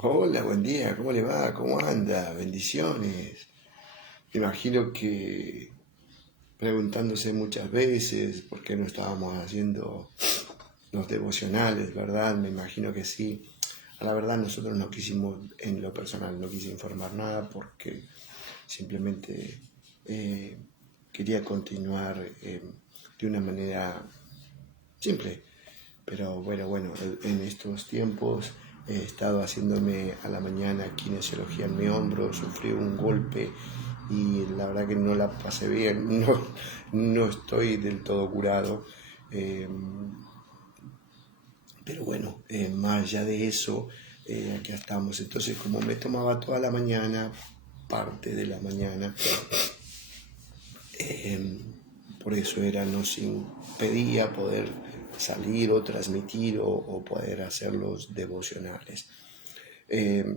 Hola, buen día, ¿cómo le va? ¿Cómo anda? Bendiciones. Me imagino que preguntándose muchas veces por qué no estábamos haciendo los devocionales, ¿verdad? Me imagino que sí. A la verdad nosotros no quisimos, en lo personal, no quise informar nada porque simplemente eh, quería continuar de una manera simple. Pero bueno, en estos tiempos he estado haciéndome a la mañana kinesiología en mi hombro, sufrí un golpe y la verdad que no la pasé bien, no estoy del todo curado, eh, pero bueno, más allá de eso, aquí estamos. Entonces, como me tomaba toda la mañana, parte de la mañana, eh, por eso nos impedía poder salir o transmitir o poder hacer los devocionales. Eh,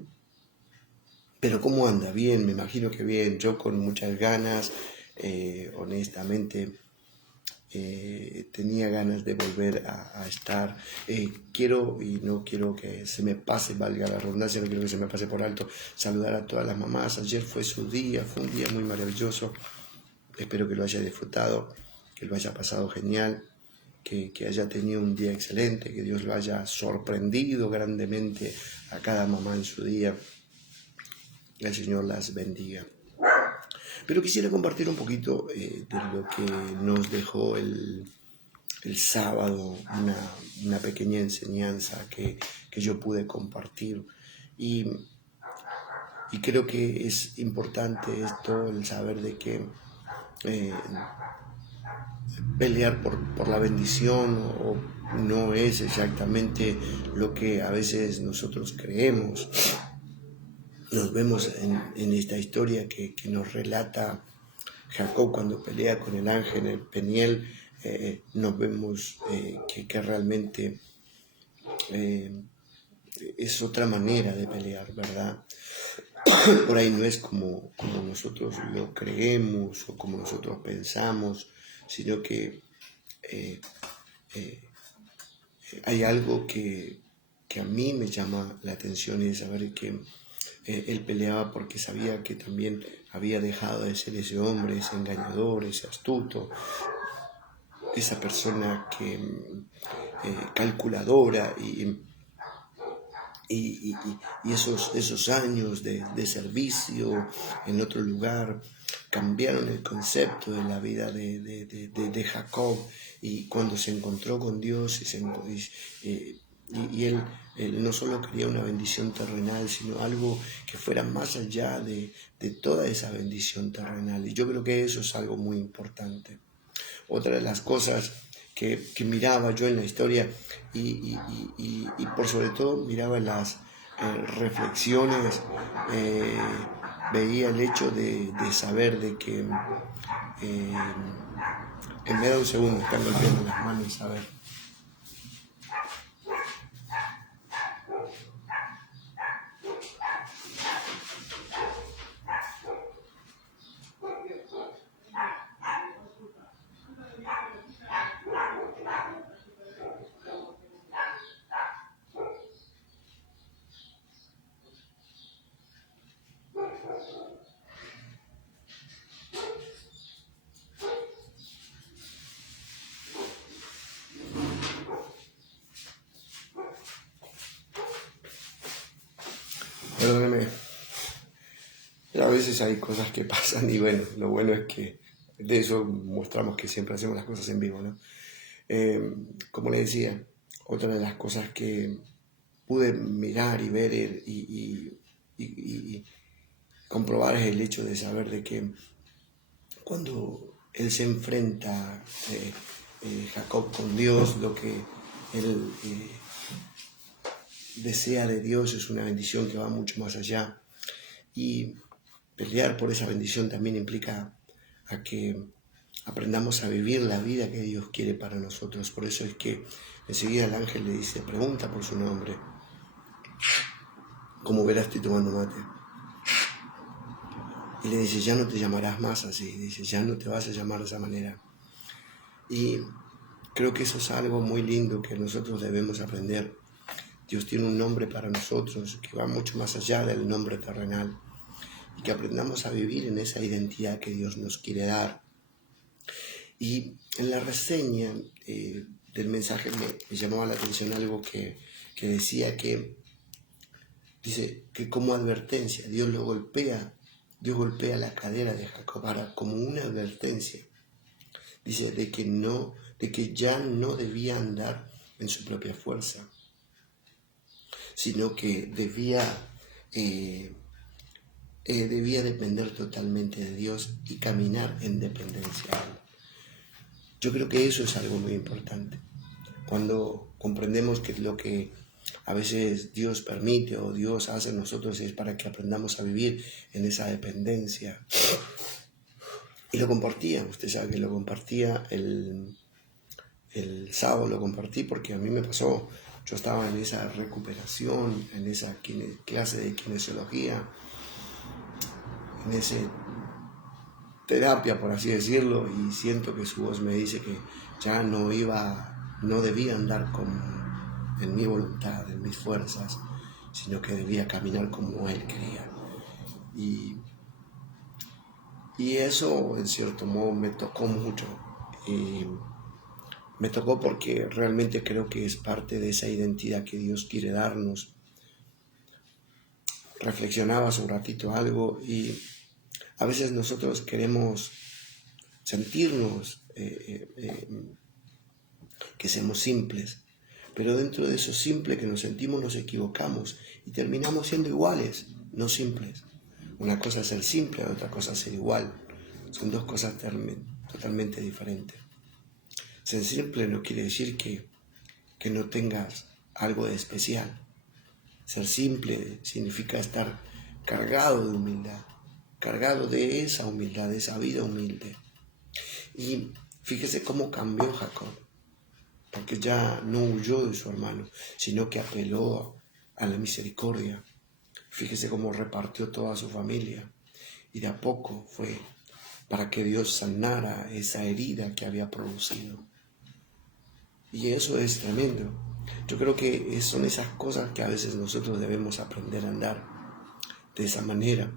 pero ¿cómo anda? Bien, me imagino que bien, yo con muchas ganas, honestamente, tenía ganas de volver a estar. Quiero y no quiero que se me pase, valga la redundancia, no quiero que se me pase por alto, saludar a todas las mamás. Ayer fue su día, fue un día muy maravilloso. Espero que lo haya disfrutado, que lo haya pasado genial, que haya tenido un día excelente, que Dios lo haya sorprendido grandemente a cada mamá en su día. Que el Señor las bendiga. Pero quisiera compartir un poquito de lo que nos dejó el sábado, una pequeña enseñanza que yo pude compartir. Y, y creo que es importante esto, el saber de que eh, pelear por la bendición o no es exactamente lo que a veces nosotros creemos. Nos vemos en esta historia que nos relata Jacob cuando pelea con el ángel, el Peniel. Nos vemos que realmente es otra manera de pelear, ¿verdad? Por ahí no es como nosotros lo creemos o como nosotros pensamos, sino que eh, eh, hay algo que a mí me llama la atención y de saber que él peleaba porque sabía que también había dejado de ser ese hombre, ese engañador, ese astuto, esa persona que calculadora y esos años de servicio en otro lugar cambiaron el concepto de la vida de Jacob, y cuando se encontró con Dios y él no solo quería una bendición terrenal, sino algo que fuera más allá de toda esa bendición terrenal, y yo creo que eso es algo muy importante. Otra de las cosas que miraba yo en la historia y por sobre todo miraba en las reflexiones, veía el hecho de saber de que me da un segundo, están golpeando las manos, a ver. Perdóneme, pero a veces hay cosas que pasan y bueno, lo bueno es que de eso mostramos que siempre hacemos las cosas en vivo, ¿no? Como le decía, otra de las cosas que pude mirar y ver y comprobar es el hecho de saber de que cuando él se enfrenta, Jacob, con Dios, lo que él desea de Dios es una bendición que va mucho más allá, y pelear por esa bendición también implica a que aprendamos a vivir la vida que Dios quiere para nosotros. Por eso es que enseguida el ángel le dice, pregunta por su nombre. Como verás, estoy tomando mate. Y le dice, ya no te llamarás más así. Dice, ya no te vas a llamar de esa manera. Y creo que eso es algo muy lindo que nosotros debemos aprender. Dios tiene un nombre para nosotros que va mucho más allá del nombre terrenal, y que aprendamos a vivir en esa identidad que Dios nos quiere dar. Y en la reseña del mensaje me llamaba la atención algo que decía que, dice que como advertencia, Dios golpea la cadera de Jacob como una advertencia. Dice de que ya no debía andar en su propia fuerza, sino que debía depender totalmente de Dios y caminar en dependencia a Él. Yo creo que eso es algo muy importante. Cuando comprendemos que lo que a veces Dios permite o Dios hace en nosotros es para que aprendamos a vivir en esa dependencia. Y lo compartía, usted sabe que lo compartía el sábado, lo compartí porque a mí me pasó. Yo estaba en esa recuperación, en esa clase de kinesiología, en esa terapia, por así decirlo, y siento que su voz me dice que ya no debía andar en mi voluntad, en mis fuerzas, sino que debía caminar como Él quería. Y eso, en cierto modo, me tocó mucho. Me tocó porque realmente creo que es parte de esa identidad que Dios quiere darnos. Reflexionaba hace un ratito algo y a veces nosotros queremos sentirnos que seamos simples, pero dentro de eso simple que nos sentimos nos equivocamos y terminamos siendo iguales, no simples. Una cosa es ser simple, otra cosa es ser igual. Son dos cosas totalmente diferentes. Ser simple no quiere decir que no tengas algo de especial. Ser simple significa estar cargado de humildad, cargado de esa humildad, de esa vida humilde. Y fíjese cómo cambió Jacob, porque ya no huyó de su hermano, sino que apeló a la misericordia. Fíjese cómo repartió toda su familia, y de a poco fue para que Dios sanara esa herida que había producido. Y eso es tremendo. Yo creo que son esas cosas que a veces nosotros debemos aprender a andar de esa manera.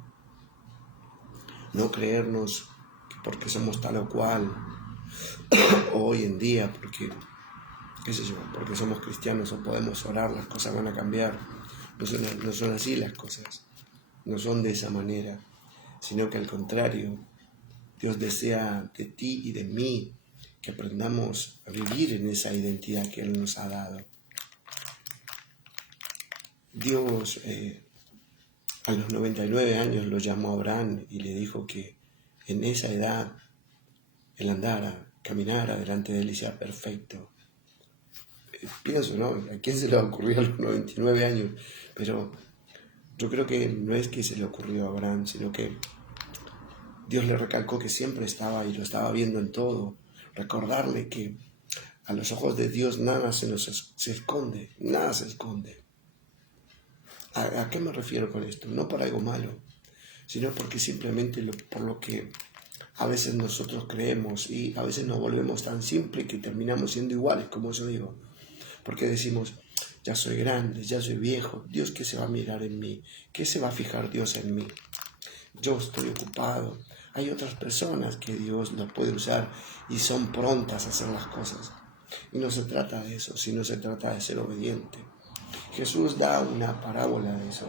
No creernos que porque somos tal o cual, hoy en día, porque somos cristianos o podemos orar, las cosas van a cambiar. No son así las cosas. No son de esa manera, sino que al contrario, Dios desea de ti y de mí que aprendamos a vivir en esa identidad que Él nos ha dado. Dios a los 99 años lo llamó a Abraham y le dijo que en esa edad él caminara delante de Él y sea perfecto. Pienso, ¿no? ¿A quién se le ocurrió a los 99 años? Pero yo creo que no es que se le ocurrió a Abraham, sino que Dios le recalcó que siempre estaba y lo estaba viendo en todo. Recordarle que a los ojos de Dios nada se esconde, nada se esconde. ¿A qué me refiero con esto? No por algo malo, sino porque simplemente por lo que a veces nosotros creemos y a veces nos volvemos tan simples que terminamos siendo iguales, como yo digo. Porque decimos, ya soy grande, ya soy viejo, ¿Dios qué se va a mirar en mí? ¿Qué se va a fijar Dios en mí? Yo estoy ocupado. Hay otras personas que Dios las puede usar y son prontas a hacer las cosas. Y no se trata de eso, sino se trata de ser obediente. Jesús da una parábola de eso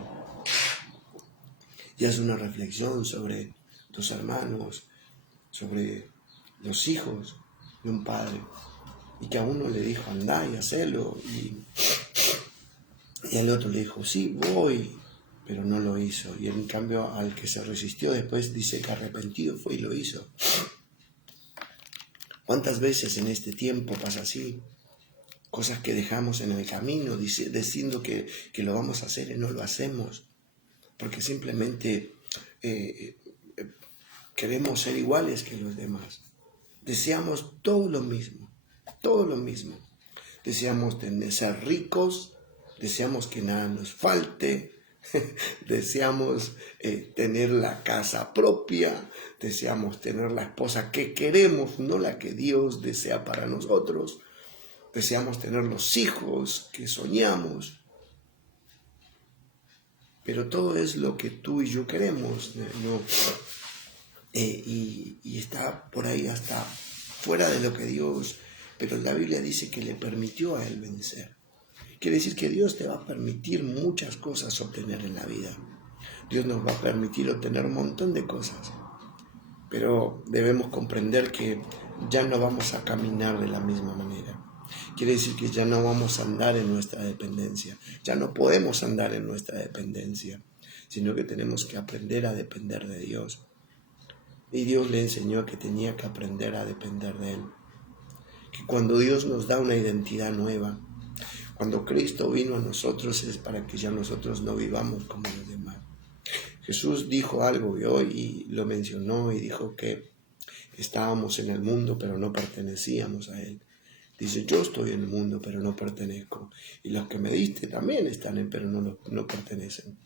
y hace una reflexión sobre los hermanos, sobre los hijos de un padre, y que a uno le dijo andá y hacelo, y al otro le dijo sí voy, pero no lo hizo, y en cambio al que se resistió después dice que arrepentido fue y lo hizo. ¿Cuántas veces en este tiempo pasa así? Cosas que dejamos en el camino diciendo que lo vamos a hacer y no lo hacemos, porque simplemente queremos ser iguales que los demás. Deseamos todo lo mismo. Deseamos ser ricos, deseamos que nada nos falte, deseamos tener la casa propia, deseamos tener la esposa que queremos, no la que Dios desea para nosotros, deseamos tener los hijos que soñamos, pero todo es lo que tú y yo queremos, ¿no? Y está por ahí hasta fuera de lo que Dios, pero la Biblia dice que le permitió a él vencer. Quiere decir que Dios te va a permitir muchas cosas obtener en la vida. Dios nos va a permitir obtener un montón de cosas, pero debemos comprender que ya no vamos a caminar de la misma manera. Quiere decir que ya no vamos a andar en nuestra dependencia, ya no podemos andar en nuestra dependencia, sino que tenemos que aprender a depender de Dios. Y Dios le enseñó que tenía que aprender a depender de Él. Que cuando Dios nos da una identidad nueva, cuando Cristo vino a nosotros, es para que ya nosotros no vivamos como los demás. Jesús dijo algo y lo mencionó y dijo que estábamos en el mundo pero no pertenecíamos a Él. Dice, yo estoy en el mundo pero no pertenezco, y los que me diste también están pero no pertenecen.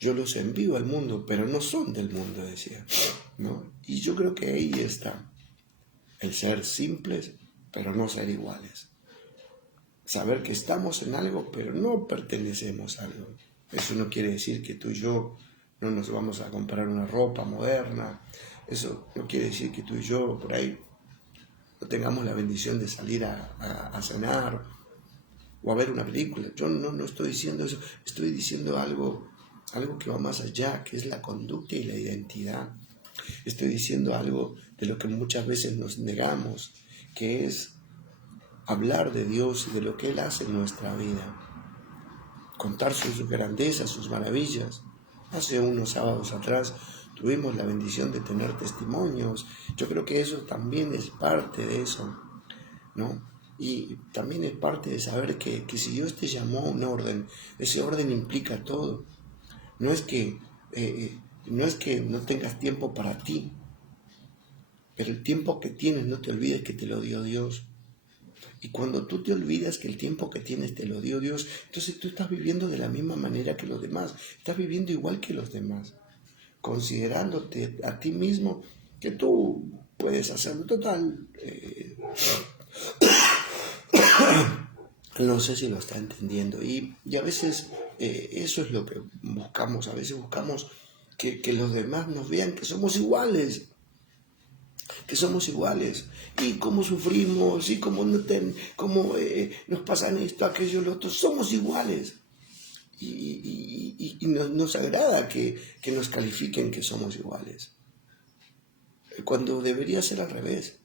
Yo los envío al mundo pero no son del mundo, decía, ¿no? Y yo creo que ahí está el ser simples pero no ser iguales. Saber que estamos en algo pero no pertenecemos a algo. Eso no quiere decir que tú y yo no nos vamos a comprar una ropa moderna. Eso no quiere decir que tú y yo por ahí no tengamos la bendición de salir a cenar o a ver una película. Yo no estoy diciendo eso. Estoy diciendo algo que va más allá, que es la conducta y la identidad. Estoy diciendo algo de lo que muchas veces nos negamos, que es hablar de Dios y de lo que Él hace en nuestra vida. Contar sus grandezas, sus maravillas. Hace unos sábados atrás tuvimos la bendición de tener testimonios. Yo creo que eso también es parte de eso, ¿no? Y también es parte de saber que si Dios te llamó a un orden, ese orden implica todo. No es que no tengas tiempo para ti, pero el tiempo que tienes no te olvides que te lo dio Dios. Y cuando tú te olvidas que el tiempo que tienes te lo dio Dios, entonces tú estás viviendo de la misma manera que los demás, estás viviendo igual que los demás, considerándote a ti mismo que tú puedes hacerlo. Total, no sé si lo está entendiendo. Y a veces eso es lo que buscamos. A veces buscamos que los demás nos vean que somos iguales. Y cómo sufrimos, y cómo nos pasan esto, aquello, lo otro. Somos iguales. Y nos agrada que nos califiquen que somos iguales. Cuando debería ser al revés.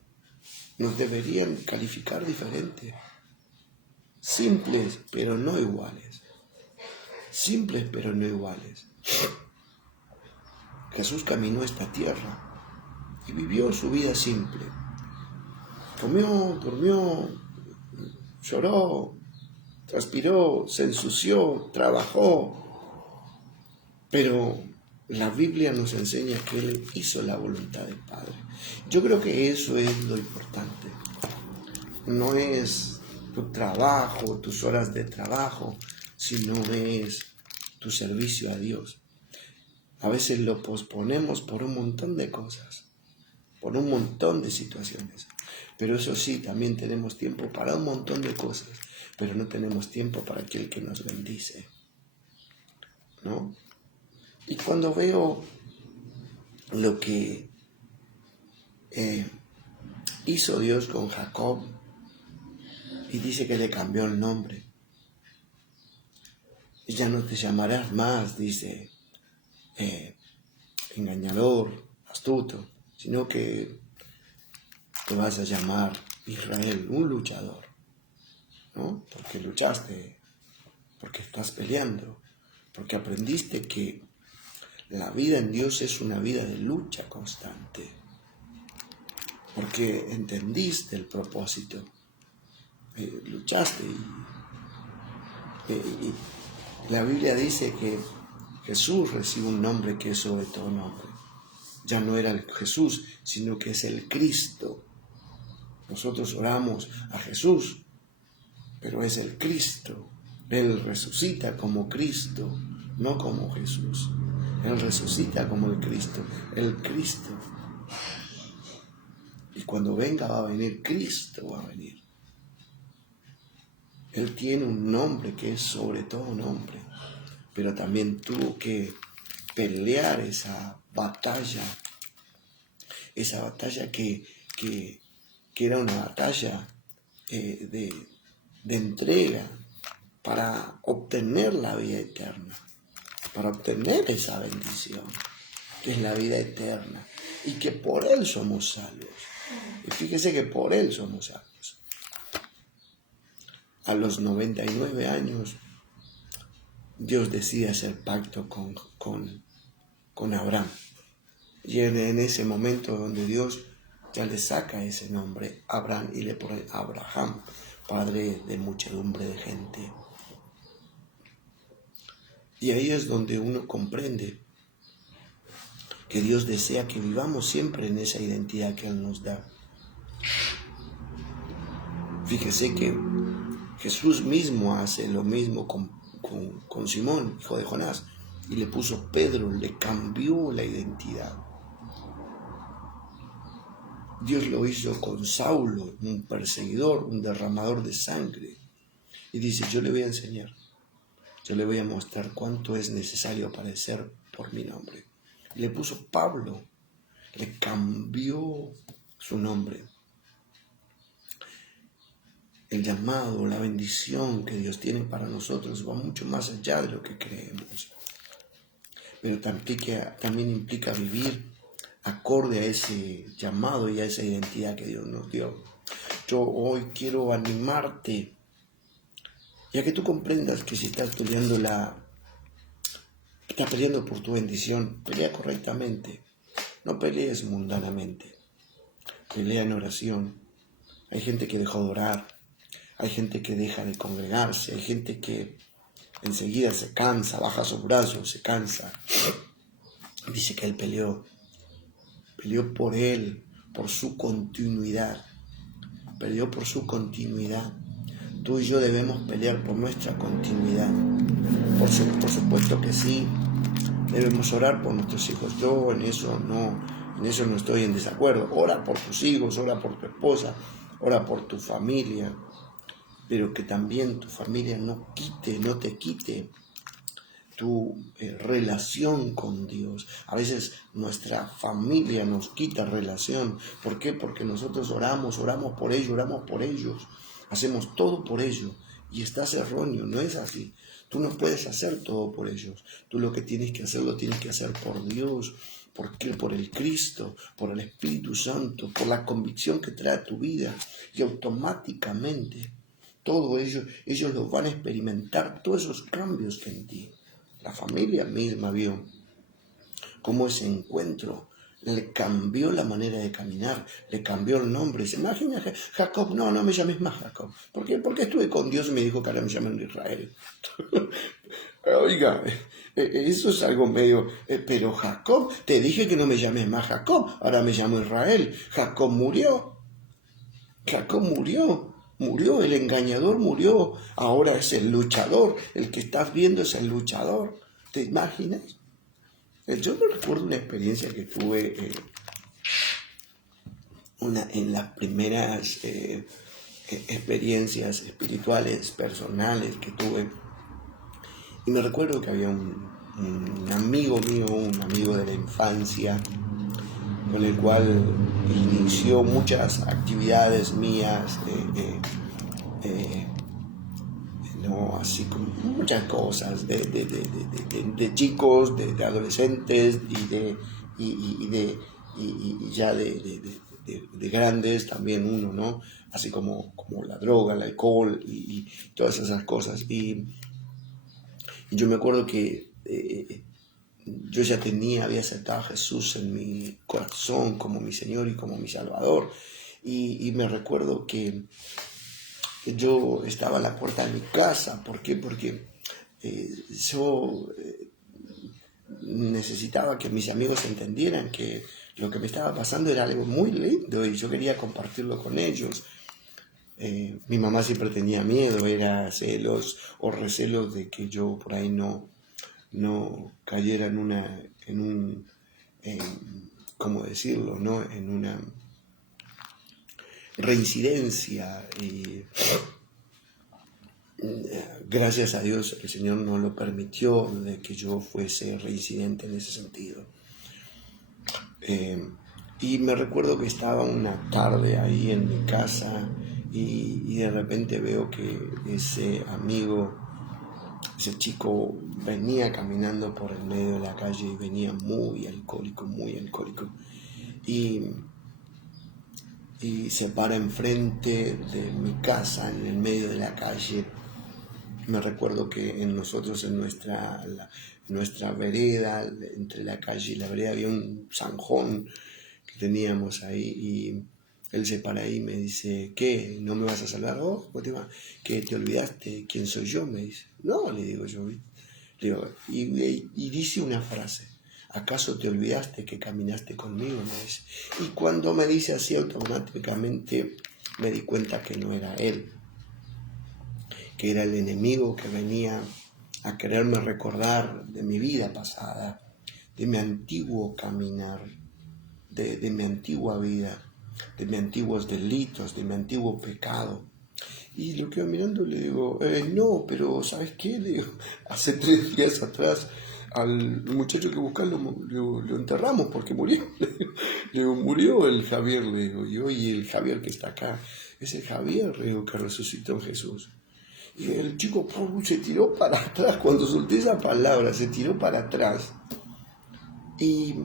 Nos deberían calificar diferente. Simples, pero no iguales. Simples, pero no iguales. Jesús caminó esta tierra y vivió su vida simple. Comió, durmió, lloró, transpiró, se ensució, trabajó. Pero la Biblia nos enseña que Él hizo la voluntad del Padre. Yo creo que eso es lo importante. No es tu trabajo, tus horas de trabajo, sino es tu servicio a Dios. A veces lo posponemos por un montón de cosas, por un montón de situaciones. Pero eso sí, también tenemos tiempo para un montón de cosas, pero no tenemos tiempo para aquel que nos bendice, ¿no? Y cuando veo lo que hizo Dios con Jacob, y dice que le cambió el nombre. Ya no te llamarás más, dice, engañador, astuto, sino que te vas a llamar Israel, un luchador, ¿no? Porque luchaste, porque estás peleando, porque aprendiste que la vida en Dios es una vida de lucha constante, porque entendiste el propósito, luchaste y la Biblia dice que Jesús recibe un nombre que es sobre todo nombre. Ya no era el Jesús, sino que es el Cristo. Nosotros oramos a Jesús, pero es el Cristo. Él resucita como Cristo, no como Jesús. Él resucita como el Cristo. Y cuando venga va a venir, Cristo va a venir. Él tiene un nombre que es sobre todo nombre. pero también tuvo que pelear esa batalla que era una batalla de entrega para obtener la vida eterna, para obtener esa bendición, que es la vida eterna, y que por Él somos salvos. Y fíjese que por Él somos salvos. A los 99 años, Dios decide hacer pacto con Abraham. Y en ese momento donde Dios ya le saca ese nombre, Abraham, y le pone Abraham, padre de muchedumbre de gente. Y ahí es donde uno comprende que Dios desea que vivamos siempre en esa identidad que Él nos da. Fíjese que Jesús mismo hace lo mismo con Simón, hijo de Jonás, y le puso Pedro, le cambió la identidad. Dios lo hizo con Saulo, un perseguidor, un derramador de sangre. Y dice, yo le voy a enseñar, yo le voy a mostrar cuánto es necesario padecer por mi nombre. Y le puso Pablo, le cambió su nombre. El llamado, la bendición que Dios tiene para nosotros va mucho más allá de lo que creemos. Pero también implica vivir acorde a ese llamado y a esa identidad que Dios nos dio. Yo hoy quiero animarte, ya que tú comprendas que si estás peleando por tu bendición, pelea correctamente. No pelees mundanamente, pelea en oración. Hay gente que dejó de orar, hay gente que deja de congregarse, hay gente que enseguida se cansa, baja sus brazos, se cansa. Dice que él peleó por él, por su continuidad. Peleó por su continuidad. Tú y yo debemos pelear por nuestra continuidad. Por supuesto que sí. Debemos orar por nuestros hijos. Yo en eso no estoy en desacuerdo. Ora por tus hijos, ora por tu esposa, ora por tu familia. Pero que también tu familia no te quite tu relación con Dios. A veces nuestra familia nos quita relación. ¿Por qué? Porque nosotros oramos por ellos, hacemos todo por ellos. Y estás erróneo, no es así. Tú no puedes hacer todo por ellos. Tú lo que tienes que hacer, lo tienes que hacer por Dios. ¿Por qué? Por el Cristo, por el Espíritu Santo, por la convicción que trae a tu vida. Y automáticamente todo ellos lo van a experimentar, todos esos cambios que en ti. La familia misma vio cómo ese encuentro le cambió la manera de caminar, le cambió el nombre. Se imagina Jacob, no me llames más Jacob. ¿Por qué? Porque estuve con Dios y me dijo que ahora me llaman Israel. Oiga, eso es algo medio... pero Jacob, te dije que no me llames más Jacob, ahora me llamo Israel. Jacob murió, el engañador murió, ahora es el luchador, el que estás viendo es el luchador. ¿Te imaginas? Yo me recuerdo una experiencia que tuve en las primeras experiencias espirituales, personales que tuve. Y me recuerdo que había un amigo mío, un amigo de la infancia, con el cual inició muchas actividades mías, así como muchas cosas de chicos, de adolescentes y ya de grandes también uno, ¿no? Así como la droga, el alcohol y todas esas cosas. Y yo me acuerdo que yo ya había aceptado a Jesús en mi corazón como mi Señor y como mi Salvador. Y me recuerdo que yo estaba a la puerta de mi casa. ¿Por qué? Porque yo necesitaba que mis amigos entendieran que lo que me estaba pasando era algo muy lindo y yo quería compartirlo con ellos. Mi mamá siempre tenía miedo, era celos o recelos de que yo por ahí no cayera ¿cómo decirlo?, ¿no? En una reincidencia. Gracias a Dios el Señor no lo permitió de que yo fuese reincidente en ese sentido. Y me recuerdo que estaba una tarde ahí en mi casa y de repente veo que ese amigo, ese chico venía caminando por el medio de la calle y venía muy alcohólico, y se para enfrente de mi casa en el medio de la calle. Me recuerdo que en nuestra vereda, entre la calle y la vereda, había un zanjón que teníamos ahí y él se para ahí y me dice, ¿qué? ¿No me vas a salvar? Oh, ¿qué? ¿Te olvidaste quién soy yo? Me dice. No, le digo yo. Le digo, y dice una frase. ¿Acaso te olvidaste que caminaste conmigo? Me dice. Y cuando me dice así, automáticamente me di cuenta que no era él, que era el enemigo que venía a quererme recordar de mi vida pasada, de mi antiguo caminar, de mi antigua vida, de mis antiguos delitos, de mi antiguo pecado. Y lo quedo mirando y le digo, no, pero ¿sabes qué? Le digo, hace 3 días atrás al muchacho que buscaba lo enterramos porque murió. Le digo, murió el Javier, le digo, y hoy el Javier que está acá es el Javier, le digo, que resucitó en Jesús. Y el chico se tiró para atrás, cuando solté esa palabra, se tiró para atrás. Y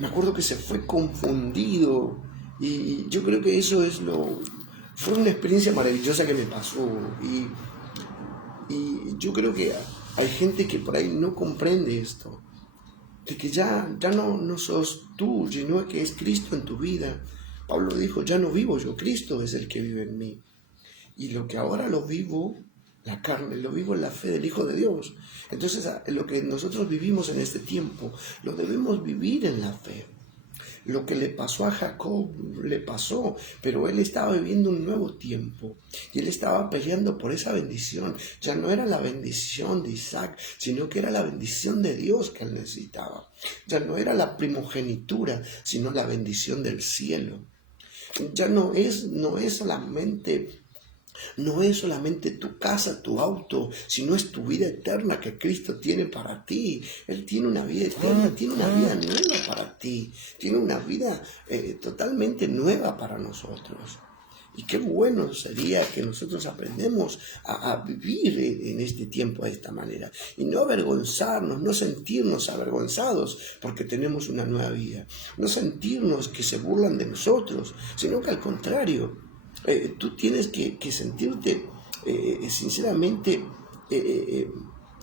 me acuerdo que se fue confundido. Y yo creo que eso fue una experiencia maravillosa que me pasó. Y yo creo que hay gente que por ahí no comprende esto. De que ya no sos tú, sino que es Cristo en tu vida. Pablo dijo, ya no vivo yo, Cristo es el que vive en mí. Y lo que ahora lo vivo, la carne, lo vivo en la fe del Hijo de Dios. Entonces, lo que nosotros vivimos en este tiempo, lo debemos vivir en la fe. Lo que le pasó a Jacob, le pasó, pero él estaba viviendo un nuevo tiempo. Y él estaba peleando por esa bendición. Ya no era la bendición de Isaac, sino que era la bendición de Dios que él necesitaba. Ya no era la primogenitura, sino la bendición del cielo. Ya no es solamente tu casa, tu auto, sino es tu vida eterna que Cristo tiene para ti. Él tiene una vida eterna, tiene una vida nueva para ti, tiene una vida totalmente nueva para nosotros. Y qué bueno sería que nosotros aprendemos a vivir en este tiempo de esta manera y no avergonzarnos, no sentirnos avergonzados porque tenemos una nueva vida, no sentirnos que se burlan de nosotros, sino que al contrario, tú tienes que sentirte sinceramente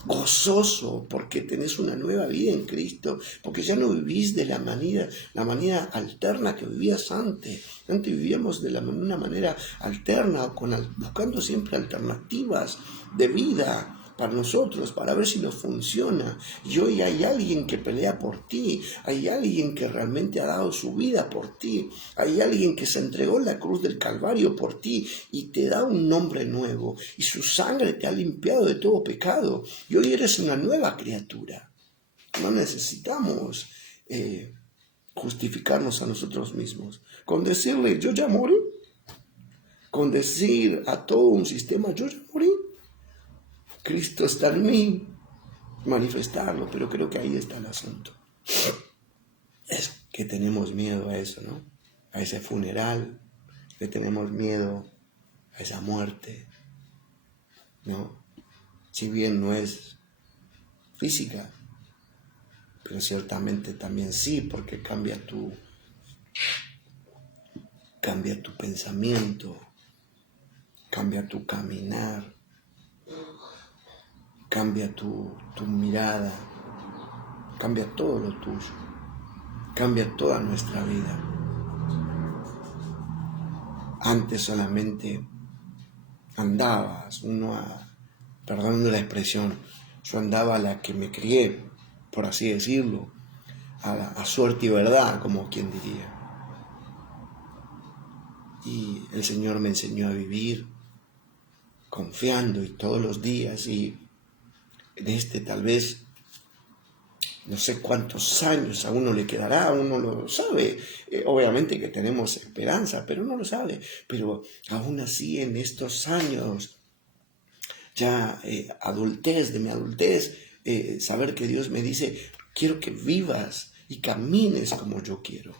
gozoso porque tenés una nueva vida en Cristo, porque ya no vivís de la manera alterna que vivías antes. Antes vivíamos de una manera alterna, buscando siempre alternativas de vida para nosotros, para ver si nos funciona. Y hoy hay alguien que pelea por ti, hay alguien que realmente ha dado su vida por ti, hay alguien que se entregó en la cruz del Calvario por ti y te da un nombre nuevo y su sangre te ha limpiado de todo pecado y hoy eres una nueva criatura. No necesitamos justificarnos a nosotros mismos. Con decirle, yo ya morí, con decir a todo un sistema, yo ya morí, Cristo está en mí, manifestarlo, pero creo que ahí está el asunto. Es que tenemos miedo a eso, ¿no? A ese funeral, que tenemos miedo a esa muerte, ¿no? Si bien no es física, pero ciertamente también sí, porque cambia tu pensamiento, cambia tu caminar, cambia tu mirada, cambia todo lo tuyo, cambia toda nuestra vida. Antes solamente andabas, perdón la expresión, yo andaba a la que me crié, por así decirlo, a suerte y verdad, como quien diría. Y el Señor me enseñó a vivir confiando y todos los días, y en tal vez no sé cuántos años a uno le quedará, uno lo sabe, obviamente que tenemos esperanza, pero uno lo sabe, pero aún así en estos años adultez, de mi adultez, saber que Dios me dice, quiero que vivas y camines como yo quiero.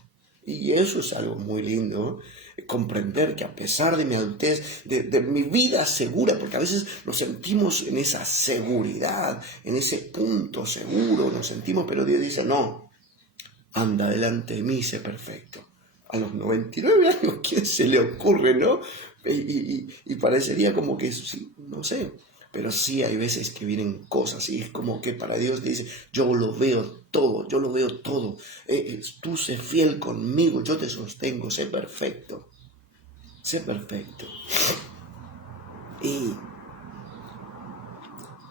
Y eso es algo muy lindo, comprender que a pesar de mi adultez, de mi vida segura, porque a veces nos sentimos en esa seguridad, en ese punto seguro, nos sentimos, pero Dios dice, no, anda delante de mí y sé perfecto. A los 99 años, ¿quién se le ocurre, no? Y parecería como que, sí, no sé, pero sí hay veces que vienen cosas y es como que para Dios dice, yo lo veo todo, tú sé fiel conmigo, yo te sostengo, sé perfecto. Y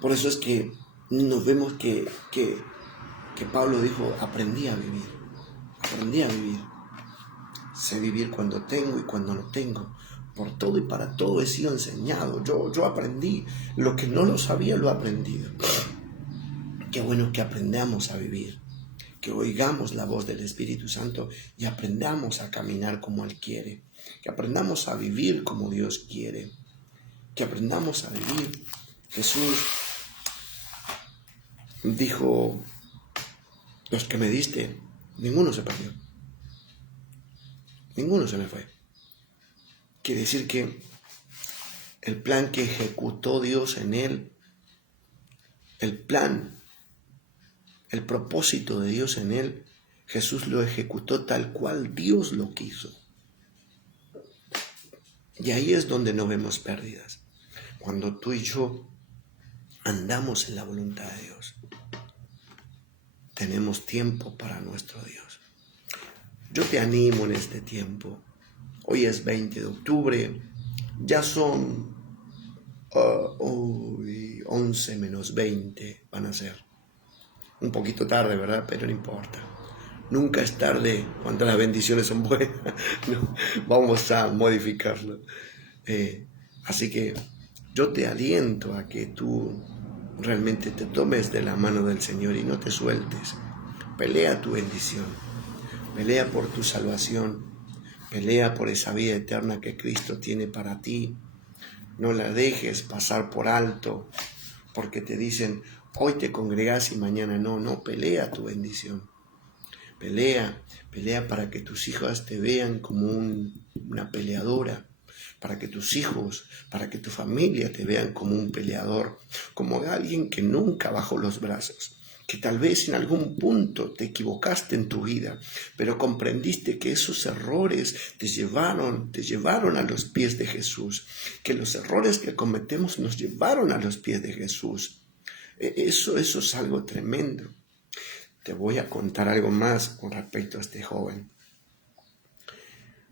por eso es que nos vemos que Pablo dijo, aprendí a vivir, sé vivir cuando tengo y cuando no tengo. Por todo y para todo he sido enseñado. Yo aprendí. Lo que no lo sabía, lo he aprendido. Qué bueno que aprendamos a vivir. Que oigamos la voz del Espíritu Santo y aprendamos a caminar como Él quiere. Que aprendamos a vivir como Dios quiere. Que aprendamos a vivir. Jesús dijo, los que me diste, ninguno se perdió. Ninguno se me fue. Quiere decir que el plan que ejecutó Dios en él, el propósito de Dios en él, Jesús lo ejecutó tal cual Dios lo quiso. Y ahí es donde no vemos pérdidas. Cuando tú y yo andamos en la voluntad de Dios, tenemos tiempo para nuestro Dios. Yo te animo en este tiempo. Hoy es 20 de octubre, ya son 11 menos 20 van a ser. Un poquito tarde, ¿verdad? Pero no importa. Nunca es tarde cuando las bendiciones son buenas. No, vamos a modificarlo. Así que yo te aliento a que tú realmente te tomes de la mano del Señor y no te sueltes. Pelea tu bendición. Pelea por tu salvación. Pelea por esa vida eterna que Cristo tiene para ti. No la dejes pasar por alto porque te dicen, hoy te congregás y mañana no. No, pelea tu bendición. Pelea para que tus hijas te vean como una peleadora. Para que tus hijos, para que tu familia te vean como un peleador. Como alguien que nunca bajó los brazos. Que tal vez en algún punto te equivocaste en tu vida, pero comprendiste que esos errores te llevaron a los pies de Jesús, que los errores que cometemos nos llevaron a los pies de Jesús. Eso es algo tremendo. Te voy a contar algo más con respecto a este joven.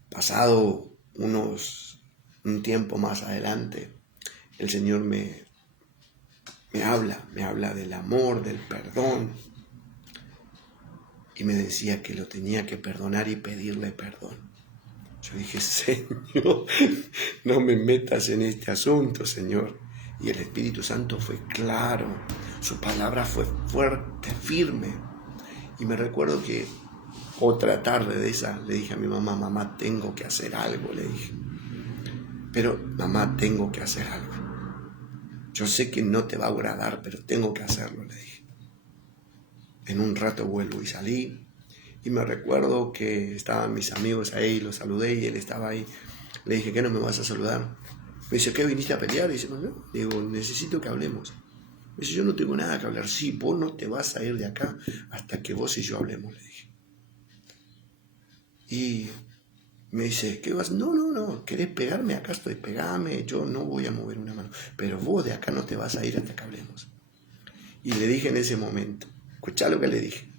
Pasado un tiempo más adelante, el Señor me habla del amor, del perdón, y me decía que lo tenía que perdonar y pedirle perdón. Yo dije, Señor, no me metas en este asunto, Señor. Y el Espíritu Santo fue claro, su palabra fue fuerte, firme. Y me recuerdo que otra tarde de esa le dije a mi mamá, mamá, tengo que hacer algo, le dije. Pero, mamá, tengo que hacer algo. Yo sé que no te va a agradar, pero tengo que hacerlo, le dije. En un rato vuelvo y salí. Y me recuerdo que estaban mis amigos ahí, los saludé y él estaba ahí. Le dije, ¿qué no me vas a saludar? Me dice, ¿qué viniste a pelear? Y dice, no. Le digo, necesito que hablemos. Me dice, yo no tengo nada que hablar. Sí, vos no te vas a ir de acá hasta que vos y yo hablemos, le dije. Y me dice, ¿qué vas? No, ¿querés pegarme? Acá estoy, pegame, yo no voy a mover una mano. Pero vos de acá no te vas a ir hasta que hablemos. Y le dije en ese momento, escuchá lo que le dije.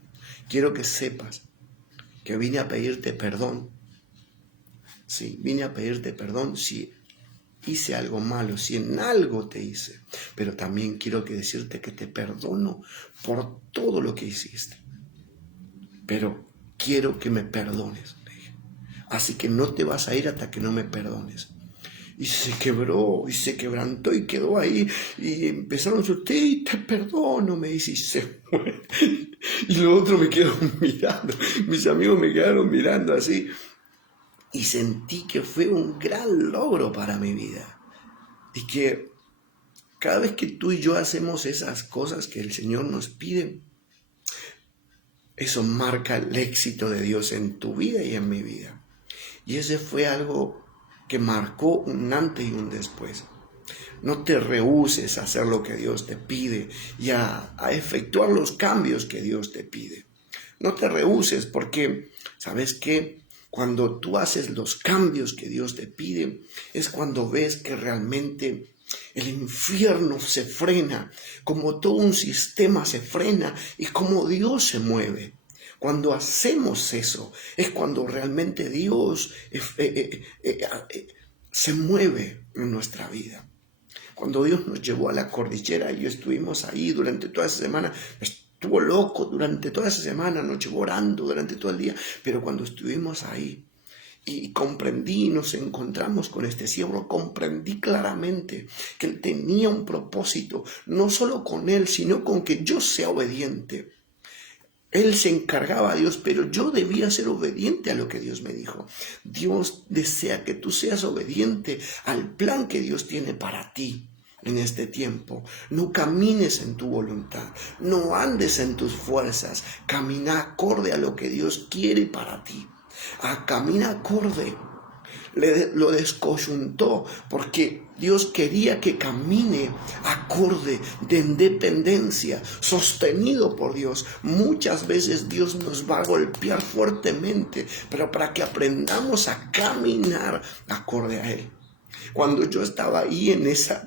Quiero que sepas que vine a pedirte perdón. Sí, vine a pedirte perdón si hice algo malo, si en algo te hice. Pero también quiero decirte que te perdono por todo lo que hiciste. Pero quiero que me perdones. Así que no te vas a ir hasta que no me perdones. Y se quebró, y se quebrantó, y quedó ahí. Y empezaron a decir, te perdono, me dice, y se fue. Y los otros me quedaron mirando. Mis amigos me quedaron mirando así. Y sentí que fue un gran logro para mi vida. Y que Cada vez que tú y yo hacemos esas cosas que el Señor nos pide, eso marca el éxito de Dios en tu vida y en mi vida. Y ese fue algo que marcó un antes y un después. No te rehúses a hacer lo que Dios te pide y a efectuar los cambios que Dios te pide. No te rehúses porque, ¿sabes qué? Cuando tú haces los cambios que Dios te pide, es cuando ves que realmente el infierno se frena, como todo un sistema se frena y como Dios se mueve. Cuando hacemos eso, es cuando realmente Dios se mueve en nuestra vida. Cuando Dios nos llevó a la cordillera y estuvimos ahí durante toda esa semana, estuvo loco durante toda esa semana, nos llevó orando durante todo el día, pero cuando estuvimos ahí y comprendí, nos encontramos con este siervo, comprendí claramente que él tenía un propósito, no solo con él, sino con que yo sea obediente. Él se encargaba a Dios, pero yo debía ser obediente a lo que Dios me dijo. Dios desea que tú seas obediente al plan que Dios tiene para ti en este tiempo. No camines en tu voluntad, no andes en tus fuerzas, camina acorde a lo que Dios quiere para ti. Camina acorde. Lo descoyuntó porque Dios quería que camine acorde de independencia, sostenido por Dios. Muchas veces Dios nos va a golpear fuertemente, pero para que aprendamos a caminar acorde a Él. Cuando yo estaba ahí en ese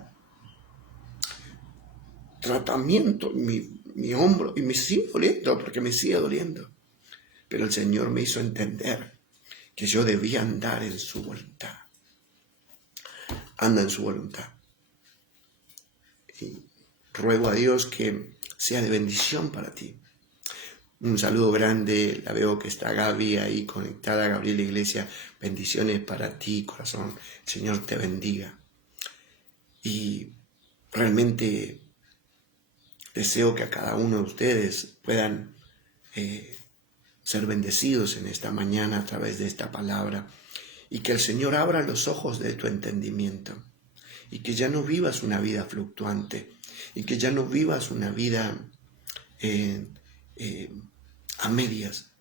tratamiento, mi hombro, y me sigue doliendo, porque me sigue doliendo, pero el Señor me hizo entender que yo debía andar en su voluntad. Anda en su voluntad. Y ruego a Dios que sea de bendición para ti. Un saludo grande, la veo que está Gaby ahí conectada, Gabriela Iglesia. Bendiciones para ti, corazón. El Señor te bendiga. Y realmente deseo que a cada uno de ustedes puedan ser bendecidos en esta mañana a través de esta palabra y que el Señor abra los ojos de tu entendimiento y que ya no vivas una vida fluctuante y que ya no vivas una vida a medias,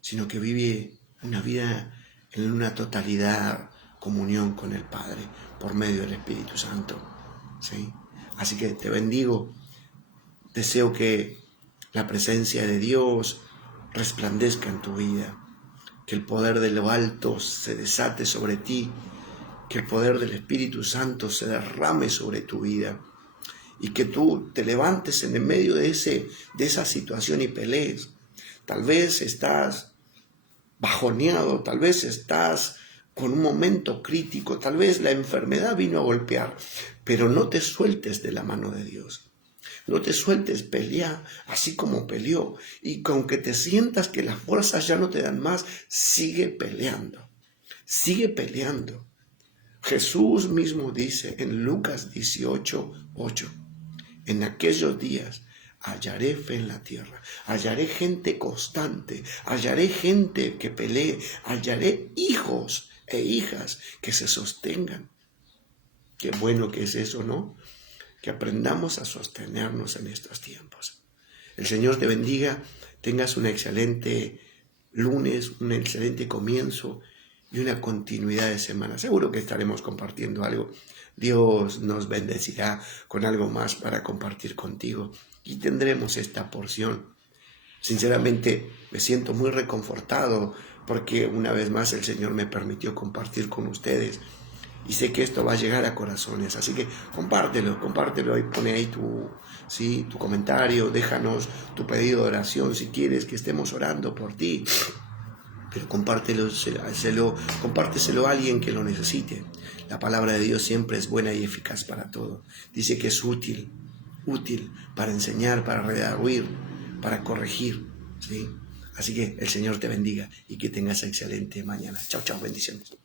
sino que vive una vida en una totalidad comunión con el Padre por medio del Espíritu Santo, ¿sí? Así que te bendigo, deseo que la presencia de Dios resplandezca en tu vida, que el poder de lo alto se desate sobre ti, que el poder del Espíritu Santo se derrame sobre tu vida y que tú te levantes en el medio de esa situación y pelees. Tal vez estás bajoneado, tal vez estás con un momento crítico, tal vez la enfermedad vino a golpear, pero no te sueltes de la mano de Dios. No te sueltes, pelea así como peleó. Y aunque te sientas que las fuerzas ya no te dan más, sigue peleando. Sigue peleando. Jesús mismo dice en Lucas 18:8, en aquellos días hallaré fe en la tierra, hallaré gente constante, hallaré gente que pelee, hallaré hijos e hijas que se sostengan. Qué bueno que es eso, ¿no? Que aprendamos a sostenernos en estos tiempos. El Señor te bendiga, tengas un excelente lunes, un excelente comienzo y una continuidad de semana. Seguro que estaremos compartiendo algo. Dios nos bendecirá con algo más para compartir contigo y tendremos esta porción. Sinceramente me siento muy reconfortado porque una vez más el Señor me permitió compartir con ustedes. Y sé que esto va a llegar a corazones, así que compártelo y pone ahí tu comentario, déjanos tu pedido de oración si quieres que estemos orando por ti, pero compárteselo a alguien que lo necesite. La palabra de Dios siempre es buena y eficaz para todo. Dice que es útil para enseñar, para redarguir, para corregir, ¿sí? Así que el Señor te bendiga y que tengas excelente mañana. Chao, bendiciones.